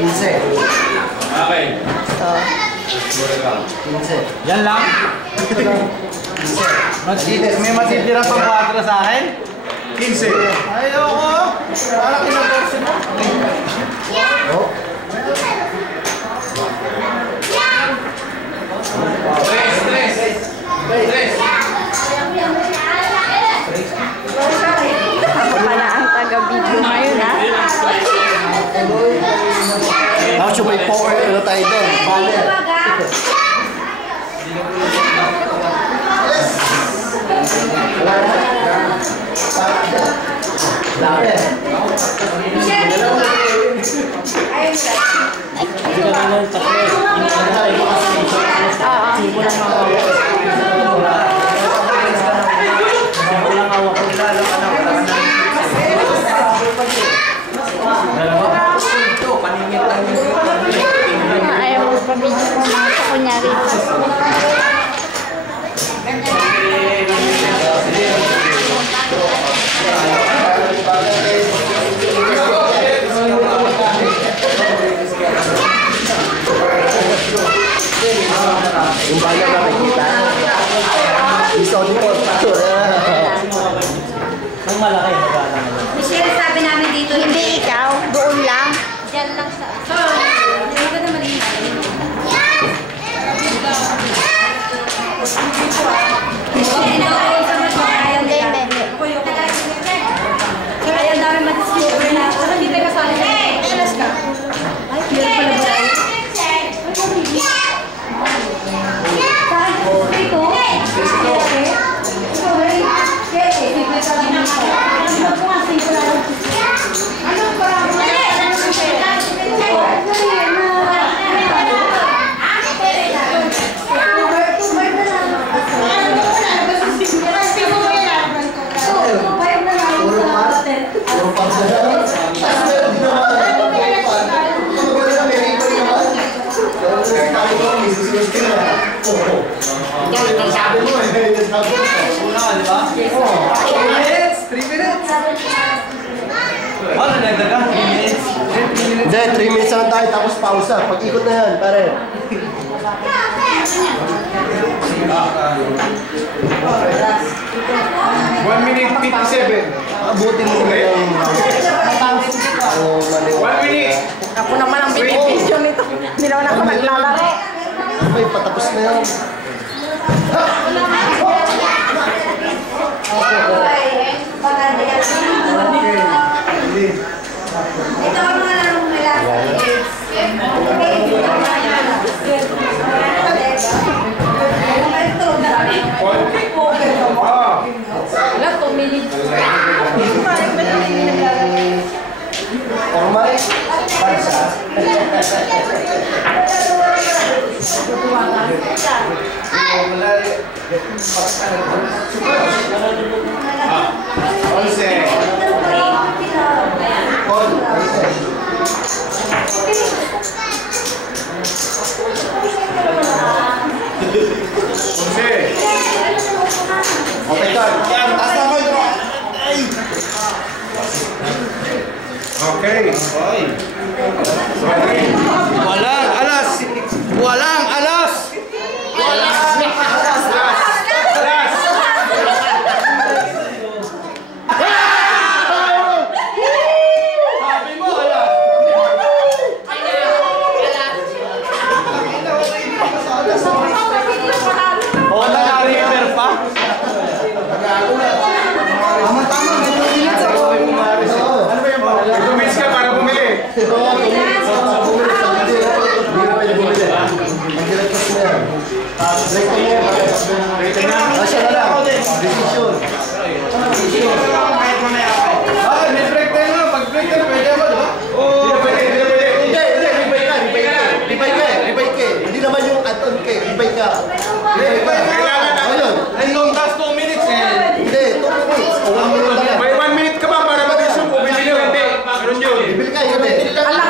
15. Okay. So, 15. Yan lang? 15. May matitira pang 4 sa akin? 15. Ayoko. Parang kinapos mo. Oh. Tres. ako pala ang taga-video ngayon, ha? Actually, may power ano tayo din. Baler. Baler. Ayaw mo pa video ko mga sa kunyari. Yung baler na nakikita. Iso din po. Ang malaki. Michelle, sabi namin dito. Hindi ikaw, doon lang. Diyan lang sa... Hindi ba naman yun? Kaya ang dami mag-discover na. Saka hindi tayo kasali na. Elas ka. Ay, hindi pala ba? Hindi, 3 minutes lang tayo tapos pausa. Pag-ikot na yan, pare. 1 minute 57. Abutin mo na yung... 1 minute. Ako naman ang video nito. Hindi naman ako naglalaro. May patapos na yan. Ito ang mga larong nila. Wala, 2 minutes. Formal? Pansa? Okay. Walang alas. Walang alas. Ala